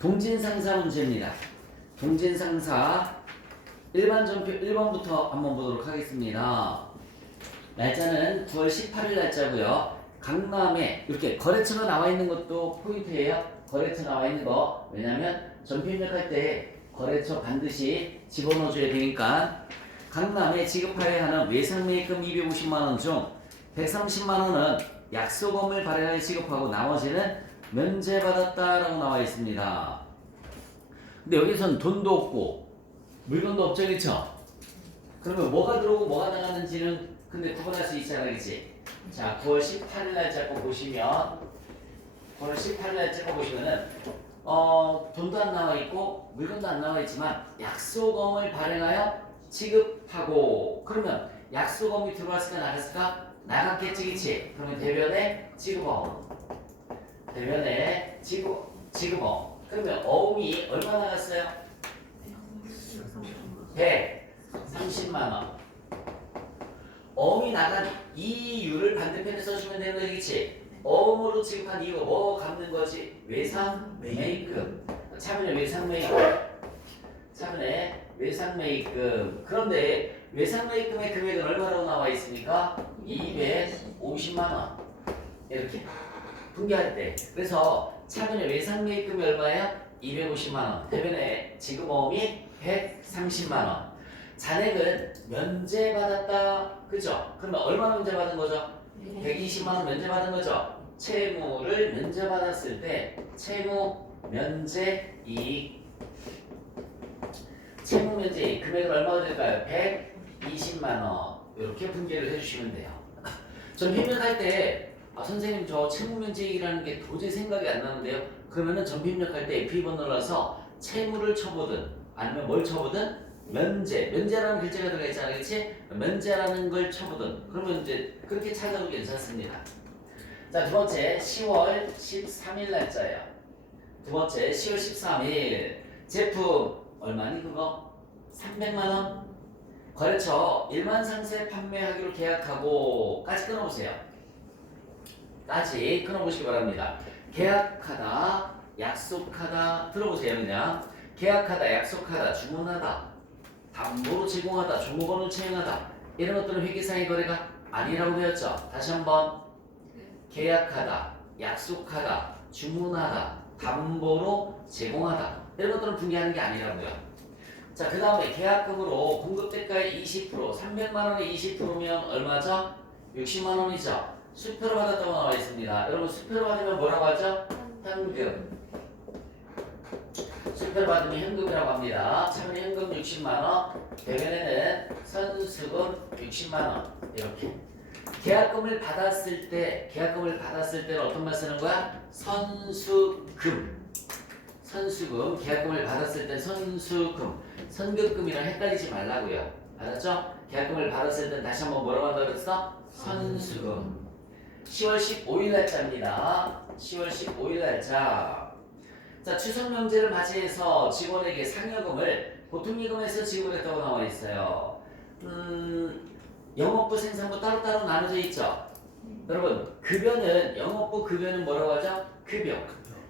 동진상사 문제입니다. 동진상사 일반 전표 1번부터 한번 보도록 하겠습니다. 날짜는 9월 18일 날짜고요. 강남에 이렇게 거래처가 나와 있는 것도 포인트예요. 거래처 나와 있는 거. 왜냐면 전표 입력할 때 거래처 반드시 집어넣어줘야 되니까. 강남에 지급하여야 하는 외상매입금 250만원 중 130만원은 약소금을 발행하여 지급하고 나머지는 면제받았다라고 나와 있습니다. 근데 여기선 돈도 없고 물건도 없죠, 그렇죠? 그러면 뭐가 들어오고 뭐가 나가는지는 근데 구분할 수 있잖아, 그렇지? 자, 9월 18일 날짜 거 보시면 9월 18일 날짜 거 보시면은 돈도 안 나와 있고 물건도 안 나와 있지만 약소금을 발행하여 지급하고, 그러면 약소금이 들어왔을까 나갔을까? 나갔겠지, 그치? 그러면 대변에 지급어, 대변에 지급어. 그러면 어음이 얼마 나갔어요? 130만원. 어음이 나간 이유를 반대편에 써주면 되는 거지, 그치? 어음으로 지급한 이유가 뭐 갚는 거지? 외상매입금. 차분의 외상매입금. 차분의 외상매입금. 그런데 외상매입금의 금액은 얼마라고 나와 있습니까? 250만원. 이렇게 분개할 때. 그래서 차분의 외상매입금이 얼마예요? 250만원. 대변에 지급어음이 130만원. 잔액은 면제받았다. 그죠? 그러면 얼마 면제받은 거죠? 120만원 면제받은 거죠? 채무를 면제받았을 때 채무 면제이익, 채무 면제이익 금액은 얼마가 될까요? 120만원. 이렇게 분개를 해주시면 돼요. 전 입력할 때 선생님 저 채무 면제이익이라는 게 도저히 생각이 안 나는데요. 그러면은 전표 입력할 때 F번 눌러서 채무를 쳐보든 아니면 뭘 쳐보든 면제라는 글자가 들어가 있잖아요, 그렇지? 면제라는 걸 쳐보든 그러면 이제 그렇게 찾아도 괜찮습니다. 자, 두 번째 10월 13일 날짜예요. 두 번째 10월 13일 제품 얼마니 그거? 300만원. 거래처 1만 상세 판매하기로 계약하고 까지 끊어보세요. 까지 끊어보시기 바랍니다. 계약하다, 약속하다 들어보세요. 그냥 계약하다, 약속하다, 주문하다, 담보로 제공하다, 종목원을 채용하다, 이런 것들은 회계상의 거래가 아니라고 배웠죠. 다시 한번 계약하다, 약속하다, 주문하다, 담보로 제공하다, 이런 것들은 분개하는 게 아니라고요. 자, 그 다음에 계약금으로 공급대가의 20%, 300만원의 20%면 얼마죠? 60만원이죠. 수표로 받았다고 나와 있습니다. 여러분 수표로 받으면 뭐라고 하죠? 현금. 수표로 받으면 현금이라고 합니다. 차분히 현금 60만원, 대변에는 선수금 60만원. 이렇게 계약금을 받았을 때는 어떤 말 쓰는 거야? 선수금. 계약금을 받았을 때 선수금, 선급금이랑 헷갈리지 말라고요. 알았죠? 계약금을 받았을 때 다시 한번 뭐라고 한다고 그랬어? 선수금. 10월 15일 날짜입니다. 10월 15일 날짜. 자, 추석 명제를 맞이해서 직원에게 상여금을 보통예금에서 지급했다고 나와 있어요. 영업부, 생산부 따로따로 나눠져 있죠. 여러분, 영업부 급여는 뭐라고 하죠? 급여.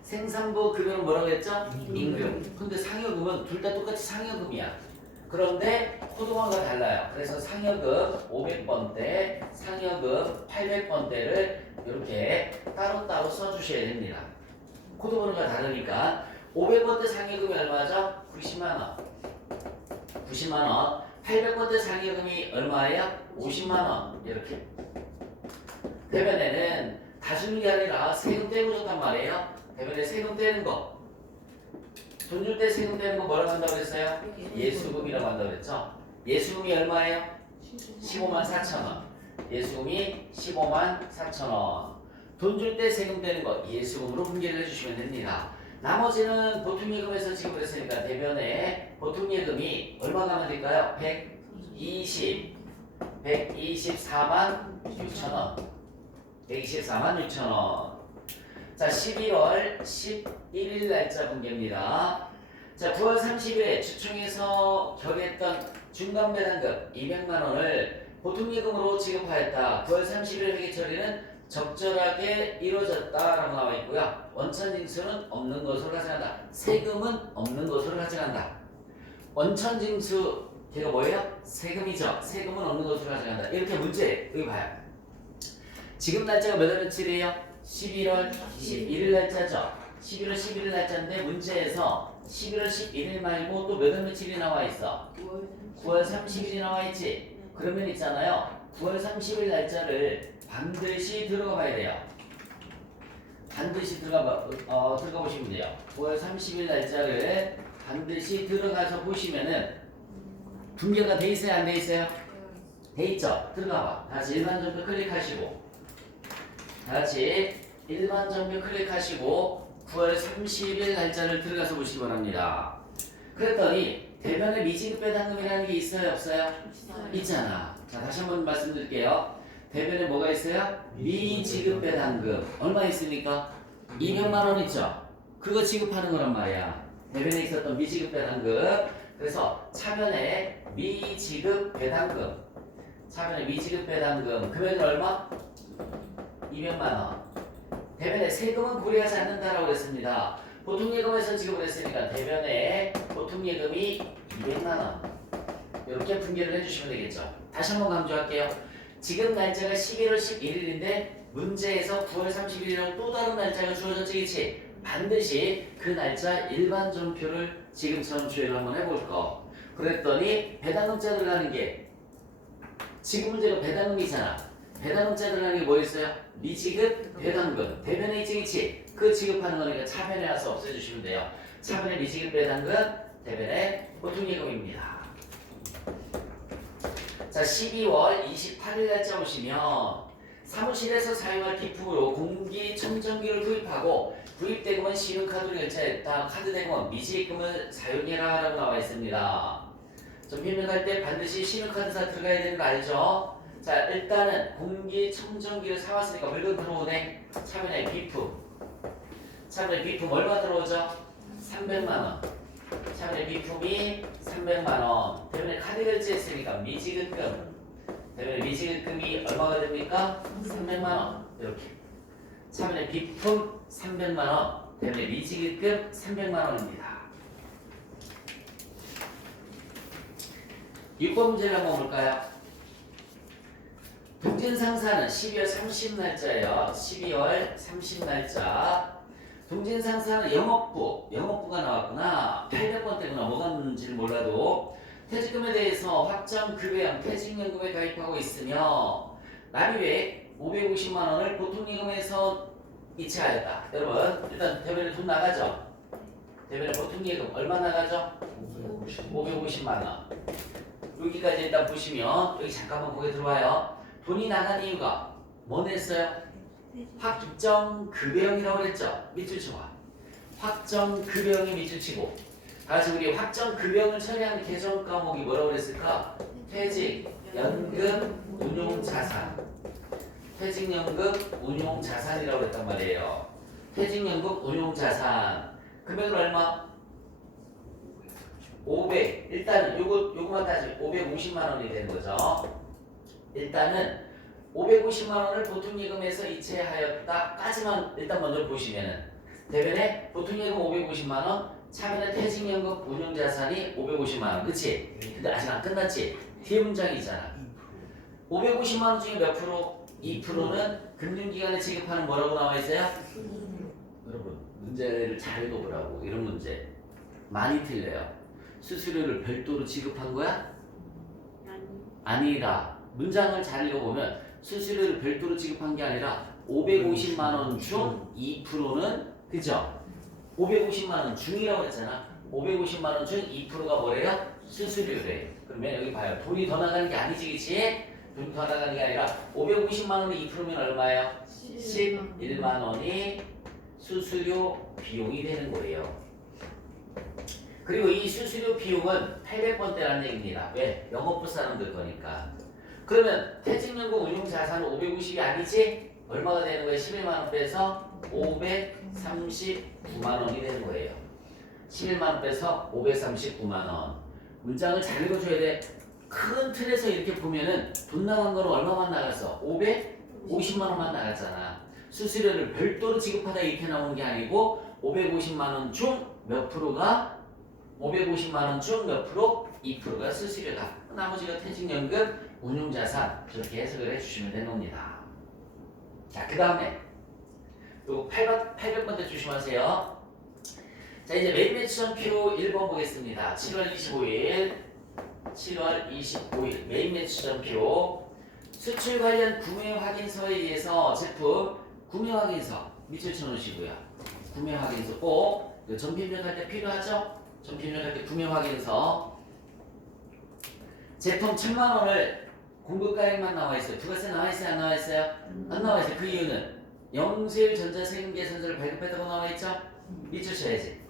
생산부 급여는 뭐라고 했죠? 임금. 근데 상여금은 둘 다 똑같이 상여금이야. 그런데 코드번호가 달라요. 그래서 상여금 500번대, 상여금 800번대를 이렇게 따로따로 써주셔야 됩니다. 코드번호가 다르니까 500번대 상여금이 얼마죠? 90만원. 90만원. 800번대 상여금이 얼마예요? 50만원. 이렇게. 대변에는 다주는 게 아니라 세금 떼고 줬단 말이에요. 대변에 세금 떼는 거. 돈 줄 때 세금 떼는 거 뭐라고 한다고 그랬어요? 예수금이라고 한다고 그랬죠? 예수금이 얼마예요? 15만 4천원. 예수금이 15만 4천원. 돈 줄 때 세금 떼는 거 예수금으로 분개를 해주시면 됩니다. 나머지는 보통예금에서 지급을 했으니까 대변에 보통예금이 얼마 가면 될까요? 124만 6천원. 124만 6천원. 자, 11월 11일 날짜 분개입니다. 자, 9월 30일에 주총에서 결의했던 중간배당금 200만원을 보통예금으로 지급하였다. 9월 30일 회계 처리는 적절하게 이루어졌다라고 나와 있고요. 원천징수는 없는 것으로 가져간다. 세금은 없는 것으로 가져간다. 원천징수 걔가 뭐예요? 세금이죠. 세금은 없는 것으로 가져간다. 이렇게 문제 여기 봐요. 지금 날짜가 몇 월 며칠이에요? 11월 11일 날짜죠. 11월 11일 날짜인데 문제에서 11월 11일 말고 또 몇 월 며칠이 나와 있어? 9월 30일이 나와 있지. 그러면 있잖아요. 9월 30일 날짜를 반드시 들어가 봐야 돼요. 반드시 들어가 보시면 돼요. 9월 30일 날짜를 반드시 들어가서 보시면은 분류가 돼 있어요? 안 돼 있어요? 돼 있죠? 들어가 봐. 다시 일반 정보 클릭하시고 다시 일반 정보 클릭하시고 9월 30일 날짜를 들어가서 보시기 바랍니다. 그랬더니 대변의 미지급 배당금이라는 게 있어요? 없어요? 있잖아. 자, 다시 한번 말씀드릴게요. 대변에 뭐가 있어요? 미지급 배당금. 얼마 있습니까? 200만 원 있죠? 그거 지급하는 거란 말이야. 대변에 있었던 미지급 배당금. 그래서 차변에 미지급 배당금. 차변에 미지급 배당금. 금액은 얼마? 200만 원. 대변에 세금은 고려하지 않는다라고 그랬습니다. 보통예금에서 지급을 했으니까 대변에 보통예금이 200만 원. 이렇게 분개를 해주시면 되겠죠. 다시 한번 강조할게요. 지금 날짜가 11월 11일인데 문제에서 9월 30일이라고 또 다른 날짜가 주어졌지. 반드시 그 날짜 일반 전표를 지금처럼 주의를 한번 해볼 거. 그랬더니 배당금자 들어가는 게 지금 문제가 배당금이잖아. 배당금자 들어가는 게 뭐 있어요? 미지급 배당금. 대변에 있지. 그 지급하는 거니까 차변에 와서 없애주시면 돼요. 차변에 미지급 배당금, 대변에 보통예금입니다. 자, 12월 28일 날짜 보시면 사무실에서 사용할 기품으로 공기청정기를 구입하고 구입대금은 신용카드로 결제했다. 카드대금은 미지급금을 사용해라 라고 나와 있습니다. 좀 변명할 때 반드시 신용카드사 들어가야 되는 거 알죠? 자, 일단은 공기청정기를 사왔으니까 물건 들어오네. 차변에 비품. 차변에 비품 얼마 들어오죠? 300만원. 차변에 비품이 300만원. 대변에 카드 결제했으니까 미지급금. 대변에 미지급금이 얼마가 됩니까? 300만원. 이렇게. 차변에 비품 300만원. 대변에 미지급금 300만원입니다. 6번 문제를 한번 볼까요? 동진상사는 12월 30날짜예요. 12월 30날짜. 동진상사는 영업부가 나왔구나. 800번 때구나. 뭐가 있는지를 몰라도 퇴직금에 대해서 확정급여형 퇴직연금에 가입하고 있으며 납입액 550만 원을 보통예금에서 이체하였다. 여러분 일단 대변에 돈 나가죠? 대변에 보통예금 얼마 나가죠? 550만 원. 여기까지 일단 보시면 여기 잠깐만 고개 들어와요. 돈이 나간 이유가 뭐 냈어요? 확정급여형이라고 그랬죠? 밑줄 쳐봐. 확정급여형이 밑줄 치고 다시 우리 확정급여형을 처리하는 개정 과목이 뭐라고 그랬을까? 퇴직연금 운용자산. 퇴직연금 운용자산이라고 그랬단 말이에요. 퇴직연금 운용자산. 금액은 얼마? 500. 일단은 요거만 따지면 550만 원이 되는 거죠. 일단은 550만 원을 보통예금에서 이체하였다까지만 일단 먼저 보시면은 대변에 보통예금 550만 원, 차변에 퇴직연금 운용자산이 550만 원, 그치? 근데 아직 안 끝났지? 뒤에 문장이잖아. 550만 원 중에 몇 프로? 2%는 금융기관에 지급하는 뭐라고 나와 있어요? 여러분 문제를 잘 읽어보라고. 이런 문제 많이 틀려요. 수수료를 별도로 지급한 거야? 아니다. 문장을 잘 읽어보면 수수료를 별도로 지급한 게 아니라 550만 원 중 2%는 그죠? 550만 원 중이라고 했잖아. 550만 원 중 2%가 뭐래요? 수수료래. 그러면 여기 봐요. 돈이 더 나가는 게 아니지, 그치? 돈이 더 나가는 게 아니라 550만 원이 2%면 얼마예요? 11만 원이 수수료 비용이 되는 거예요. 그리고 이 수수료 비용은 800번대라는 얘기입니다. 왜? 영업부 사람들 거니까. 그러면 퇴직연금 운용자산은 550이 아니지? 얼마가 되는 거예요? 11만 원 빼서 539만 원이 되는 거예요. 11만 원 빼서 539만 원. 문장을 잘 읽어줘야 돼. 큰 틀에서 이렇게 보면은 돈 나간 거는 얼마만 나갔어? 550만 원만 나갔잖아. 수수료를 별도로 지급하다 이렇게 나오는 게 아니고 550만 원 중 몇 프로가 550만 원 중 몇 프로? 2%가 수수료다. 나머지가 퇴직연금, 운용자산 저렇게 해석을 해주시면 되는 겁니다. 자, 그 다음에 또 800번째 조심하세요. 자, 이제 매입 매출전표 1번 보겠습니다. 7월 25일 매입 매출전표 수출 관련 구매 확인서에 의해서 제품 구매 확인서 밑줄 쳐놓으시고요. 구매 확인서 꼭 전입력할 때 필요하죠? 전입력할 때 구매 확인서 제품 1000만 원을 공급가액만 나와 있어요. 부가세 나와 있어요? 안 나와 있어요? 안 나와 있어요. 그 이유는 영세율 전자세금 계산서를 발급했다고 나와 있죠? 밑줄 쳐야지.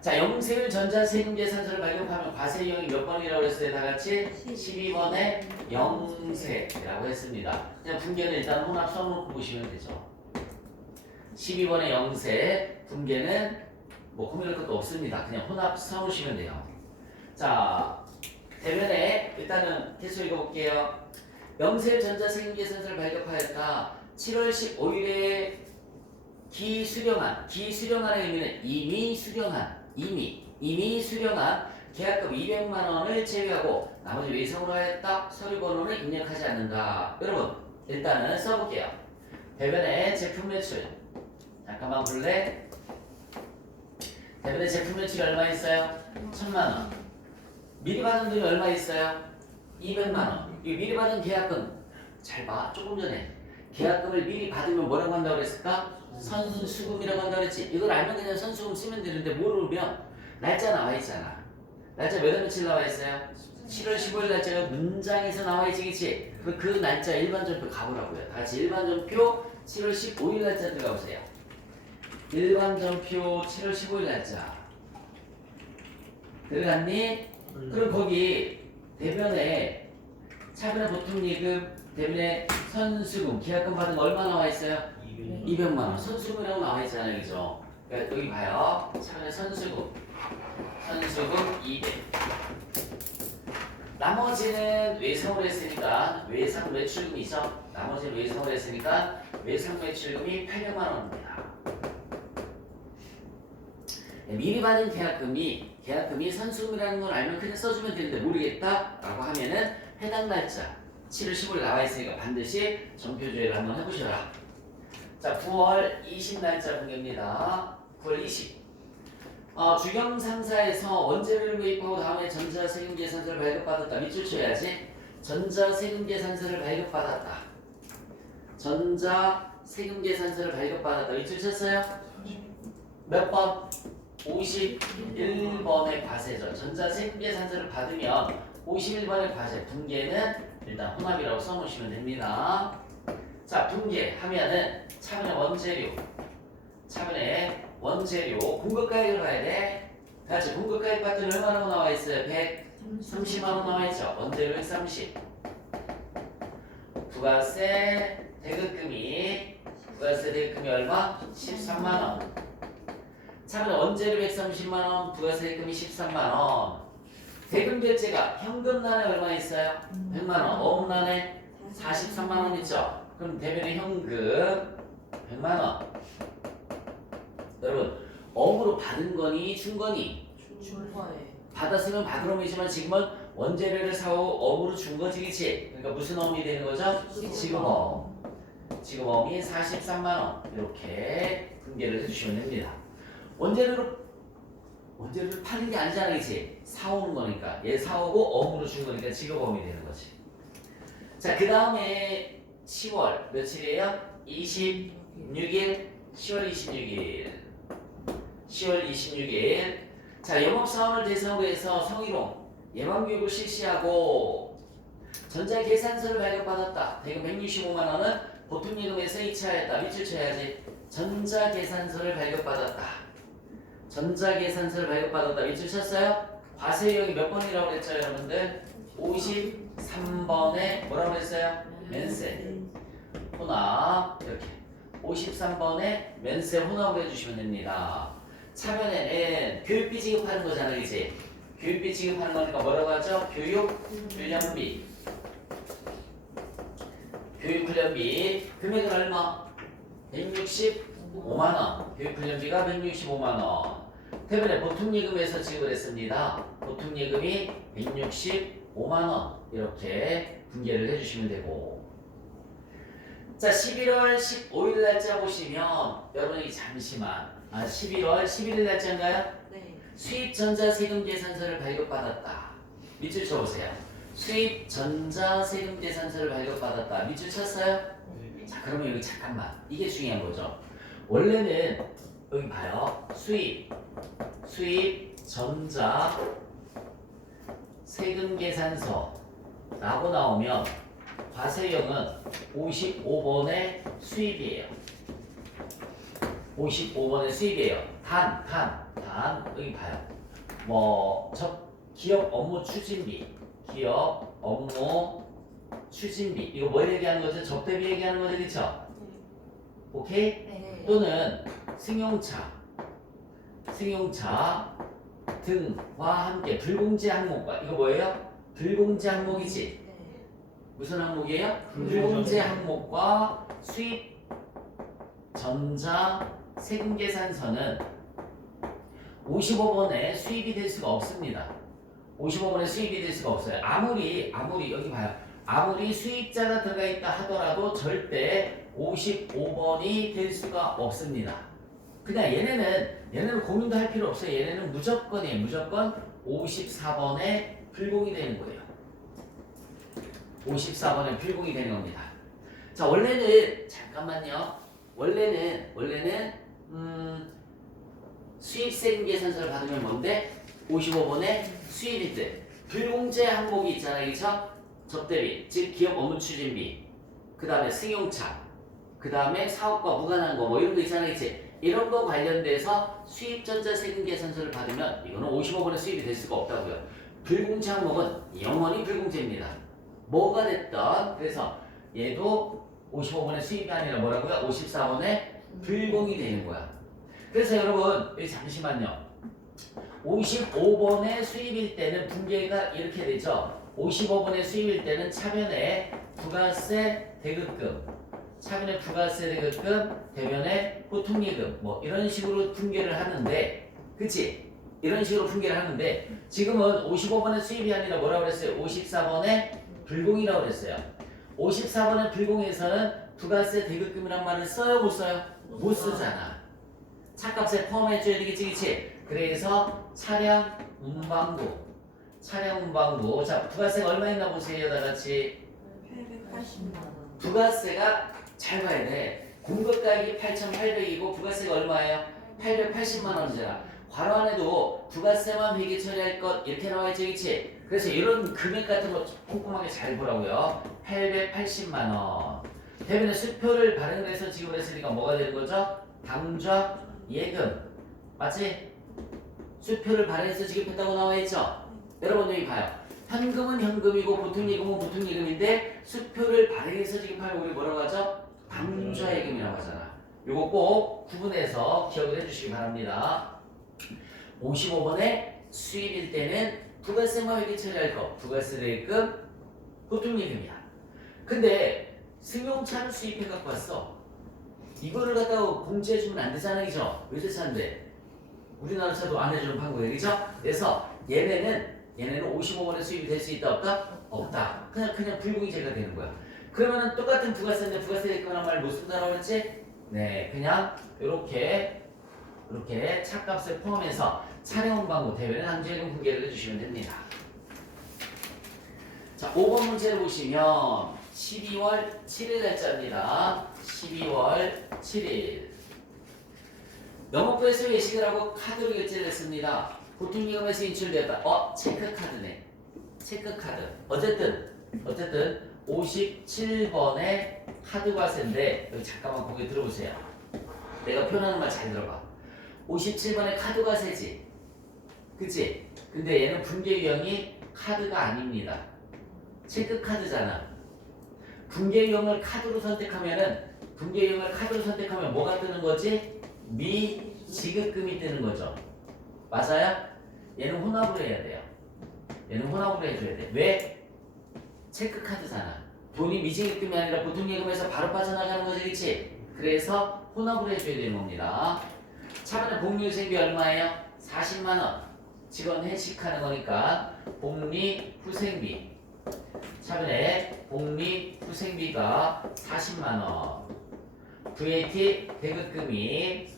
자, 영세율 전자세금 계산서를 발급하면 과세이용이 몇 번이라고 그랬어요? 다 같이 12번에 영세라고 했습니다. 그냥 분계는 일단 혼합 써놓고 보시면 되죠. 12번에 영세, 분계는 뭐 고민할 것도 없습니다. 그냥 혼합 써놓으시면 돼요. 자, 대변에 일단은 계속 읽어볼게요. 영세율 전자세금 계산서를 발급하였다. 7월 15일에 기수령한, 기수령한의 의미는 이미 수령한 계약금 200만 원을 제외하고 나머지 외상으로 하였다. 서류번호를 입력하지 않는다. 여러분 일단은 써볼게요. 대변에 제품 매출 잠깐만 볼래? 대변에 제품 매출이 얼마 있어요? 1000만 원. 미리 받은 돈이 얼마 있어요? 200만 원. 이 미리 받은 계약금 잘 봐. 조금 전에 계약금을 미리 받으면 뭐라고 한다고 그랬을까? 선수금이라고 한다고 그랬지. 이걸 알면 그냥 선수금 쓰면 되는데 모르면 날짜 나와 있잖아. 날짜 몇 월 며칠 나와 있어요? 7월 15일 날짜가 문장에서 나와 있지, 그치? 그럼 그 날짜 일반전표 가보라고요. 다 같이 일반전표 7월 15일 날짜 들어가보세요. 일반전표 7월 15일 날짜 들어갔니? 그럼 거기 대변에 차분한 보통예금, 대변에 선수금, 계약금 받은 거 얼마 나와 있어요? 200만 원. 선수금이라고 나와 있잖아요, 그죠? 그러니까 여기 봐요. 차분한 선수금 200. 나머지는 외상으로 했으니까 외상 매출금이죠. 나머지는 외상으로 했으니까 외상 매출금이 800만 원입니다. 미리 받은 계약금이 선수금이라는 걸 알면 그냥 써주면 되는데 모르겠다 라고 하면은 해당 날짜 7월 15일 나와 있으니까 반드시 전표조회를 한번 해보셔라. 자, 9월 20 날짜 공개입니다. 9월 20. 주경상사에서 원재료를 매입하고 다음에 전자세금계산서를 발급받았다. 밑줄 쳐야지. 전자세금계산서를 발급받았다. 전자세금계산서를 발급받았다. 밑줄 쳤어요? 몇 번? 51번의 과세죠. 전자세금계산서를 받으면 51번의 과세, 분계는 일단 혼합이라고 써놓으시면 됩니다. 자, 분계하면은 차분의 원재료 공급가액을 봐야 돼. 같이 공급가액 봤더니 얼마나 나와 있어요? 130만 원 나와 있죠. 원재료 130. 부가세 대금금이 얼마? 13만 원. 차분의 원재료 130만 원, 부가세 대금이 13만 원. 대금 결제가 현금란에 얼마 있어요? 100만 원. 어음란에 43만 원 있죠. 그럼 대변의 현금 100만 원. 여러분, 어음으로 받은 거니 준 거니? 준 거예요. 받았으면 받으러이지만 지금은 원재료를 사오고 어음으로 준 거지, 그치? 그러니까 무슨 어음이 되는 거죠? 지금어음. 지금어음이 43만 원. 이렇게 분계를 해주시면 됩니다. 원재료를 파는 게 아니잖아, 그치? 사오는 거니까. 얘 사오고 어음으로 준 거니까 지금어음이 되는 거지. 자, 그 다음에 10월 며칠이에요? 26일. 10월 26일. 자, 영업사원을 대상으로 해서 성희롱 예방교육을 실시하고 전자계산서를 발급받았다. 대금 165만 원은 보통예금에서 이체하였다. 밑줄 쳐야지. 전자계산서를 발급받았다. 밑줄 쳤어요? 과세유형이 몇 번이라고 그랬죠, 여러분들? 53번에 뭐라고 했어요? 면세. 혼합. 이렇게. 53번에 면세 혼합을 해주시면 됩니다. 차변에는 교육비 지급하는 거잖아요, 이제. 교육비 지급하는 거니까 뭐라고 하죠? 교육훈련비. 금액은 얼마? 165만원. 교육훈련비가 165만원. 때문에 보통예금에서 지급했습니다. 보통예금이 165만원. 이렇게 분계를 해주시면 되고. 자, 11월 15일 날짜 보시면, 여러분이 잠시만. 11월 11일 날짜인가요? 네. 수입전자세금계산서를 발급받았다. 밑줄 쳐보세요. 수입전자세금계산서를 발급받았다. 밑줄 쳤어요? 자, 그러면 여기 잠깐만. 이게 중요한 거죠. 원래는 여기 봐요. 수입전자 세금계산서라고 나오면 과세형은 55번의 수입이에요. 55번의 수입이에요. 단, 여기 봐요. 기업 업무 추진비. 이거 뭘 얘기하는 거죠? 접대비 얘기하는 거죠, 그쵸? 오케이? 네. 또는 승용차 등과 함께 불공제 항목과, 이거 뭐예요? 불공제 항목이지? 네. 무슨 항목이에요? 불공제 불공제 항목과 수입 전자 세금계산서는 55번에 수입이 될 수가 없습니다. 55번에 수입이 될 수가 없어요. 아무리 여기 봐요. 아무리 수입자가 들어가 있다 하더라도 절대 55번이 될 수가 없습니다. 그냥 얘네는 고민도 할 필요 없어요. 얘네는 무조건이에요. 무조건 54번에 불공이 되는 거예요. 54번에 불공이 되는 겁니다. 자, 원래는 잠깐만요. 원래는 수입세금 계산서를 받으면 뭔데? 55번에 수입일 때 불공제 항목이 있잖아요. 그렇죠? 접대비, 즉 기업 업무 추진비, 그 다음에 승용차, 그 다음에 사업과 무관한 거 뭐 이런 거 있잖아요. 그치? 이런 거 관련돼서 수입전자세금 계산서를 받으면 이거는 55번에 수입이 될 수가 없다고요. 불공제 항목은 영원히 불공제입니다. 뭐가 됐던, 그래서 얘도 55번에 수입이 아니라 뭐라고요? 54번에 불공이 되는 거야. 그래서 여러분 여기 잠시만요. 55번의 수입일 때는 분계가 이렇게 되죠. 55번의 수입일 때는 차변에 부가세 대급금, 대변에 보통예금 뭐 이런 식으로 분계를 하는데, 그치? 이런 식으로 분계를 하는데 지금은 55번의 수입이 아니라 뭐라고 그랬어요? 54번의 불공이라고 그랬어요. 54번의 불공에서는 부가세 대급금이란 말을 써요? 못 써요? 못 쓰잖아. 차값에 포함해줘야 되겠지, 그치? 그래서 차량 운반부. 자, 부가세가 얼마 있나 보세요, 다 같이. 880만 원. 부가세가 잘 봐야 돼. 공급가액이 8,800이고 부가세가 얼마예요? 880만 원이잖아. 괄호 안에도 부가세만 회계 처리할 것 이렇게 나와 있죠, 그치? 그래서 이런 금액 같은 거 꼼꼼하게 잘 보라고요. 880만 원. 대변에 수표를 발행을 해서 지급을 했으니까 뭐가 되는 거죠? 당좌 예금. 맞지? 수표를 발행해서 지급했다고 나와 있죠? 여러분 여기 봐요. 현금은 현금이고 보통예금은 보통예금인데 수표를 발행해서 지급하면 우리 뭐라고 하죠? 당좌예금이라고 하잖아. 요거 꼭 구분해서 기억을 해주시기 바랍니다. 55번에 수입일 때는 부가세만 회계 처리할 거, 부가세 대금, 보통예금이야. 근데 승용차를 수입해 갖고 왔어. 이거를 갖다가 공제해주면 안 되잖아, 그죠? 외제차인데 우리나라 차도 안 해주는 방법이에요, 그죠? 그래서 얘네는 55번에 수입이 될 수 있다 없다? 없다. 그냥 불공제가 되는 거야. 그러면은 똑같은 부가세인데 부가세 대금이란 말 못 쓴다라고 그랬지? 네, 그냥 이렇게 차값을 포함해서 차량 운반부 대변에 당좌예금 분계를 해주시면 됩니다. 자, 5번 문제를 보시면 12월 7일 날짜입니다. 12월 7일. 영업부에서 외식을 하고 카드로 결제를 했습니다. 보통예금에서 인출되었다. 체크카드네. 체크카드. 어쨌든 57번의 카드과세인데 여기 잠깐만 보기 들어보세요. 내가 표현하는 말 잘 들어봐. 57번의 카드과세지. 그치? 근데 얘는 분계 유형이 카드가 아닙니다. 체크카드잖아. 분계 유형을 카드로 선택하면 뭐가 뜨는 거지? 미지급금이 뜨는 거죠. 맞아요? 얘는 혼합으로 해야 돼요. 얘는 혼합으로 해줘야 돼. 왜? 체크카드잖아. 돈이 미지급금이 아니라 보통예금에서 바로 빠져나가는 거지, 그치? 그래서 혼합을 해줘야 되는 겁니다. 차번에 복리후생비 얼마예요? 40만 원. 직원 회식하는 거니까 복리후생비. 차번에 복리후생비가 40만 원. VAT 대급금이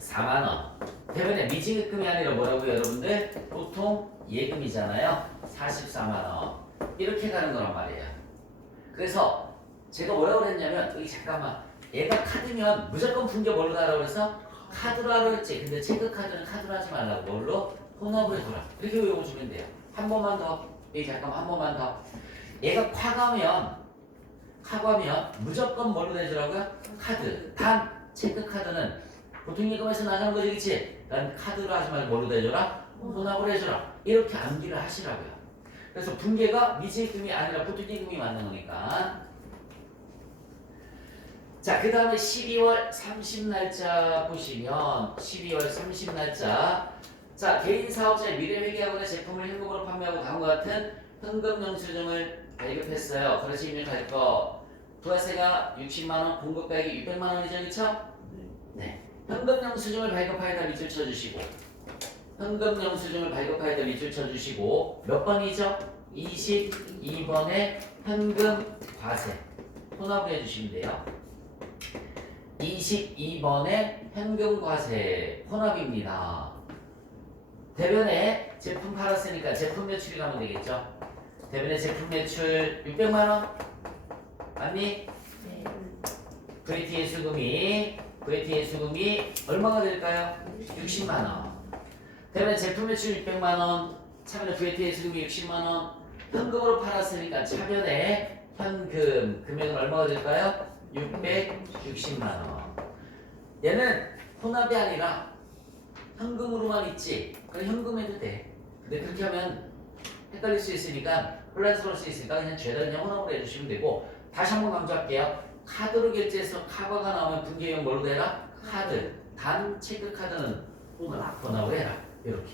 4만 원. 대번에 미지급금이 아니라 뭐라고요, 여러분들? 보통 예금이잖아요. 44만 원. 이렇게 가는 거란 말이에요. 그래서 제가 뭐라고 그랬냐면 여기 잠깐만 얘가 카드면 무조건 분개 뭘로 하라고 그래서 카드로 하라고 했지. 근데 체크카드는 카드로 하지 말라고 뭘로? 혼합을 해줘라. 이렇게 외워주면 돼요. 한 번만 더. 여기 잠깐만 한 번만 더. 얘가 과가면 무조건 뭘로 해주라고요? 카드. 단 체크카드는 보통 예금에서 나가는 거지, 그치? 난 카드로 하지 말고 뭘로 해줘라? 혼합을 해줘라. 이렇게 암기를 하시라고요. 그래서 분계가 미지예금이 아니라 보통예금이 맞는 거니까. 자, 그 다음에 12월 30날짜 보시면 12월 30날짜 자, 개인 사업자의 미래회계학원의 제품을 현금으로 판매하고 다음과 같은 현금 영수증을 발급했어요. 거래처 입력할 거. 부가세가 60만원, 공급가액이 600만원이죠, 그쵸? 네. 현금 영수증을 발급하여다 밑줄 쳐주시고 현금 영수증을 발급하여다 밑줄 쳐주시고 몇 번이죠? 22번에 현금 과세 혼합을 해주시면 돼요. 22번에 현금 과세 혼합입니다. 대변에 제품 팔았으니까 제품 매출이 가면 되겠죠? 대변에 제품 매출 600만원 맞니? 네. VT의 수금이 얼마가 될까요? 60만원. 대변에 제품 매출 600만원, 차변에 VT의 수금이 60만원, 현금으로 팔았으니까 차변에 현금 금액은 얼마가 될까요? 660만원. 얘는 혼합이 아니라 현금으로만 있지. 그럼 현금 해도 돼. 근데 그렇게 하면 헷갈릴 수 있으니까 혼란스러울 수 있으니까 그냥 죄다 그냥 혼합을 해주시면 되고 다시 한번 강조할게요. 카드로 결제해서 카바가 나오면 분계용 뭘로 해라? 카드. 단 체크카드는 혼합을 해라. 이렇게.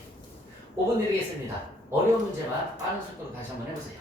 5분 드리겠습니다. 어려운 문제만 빠른 속도로 다시 한번 해보세요.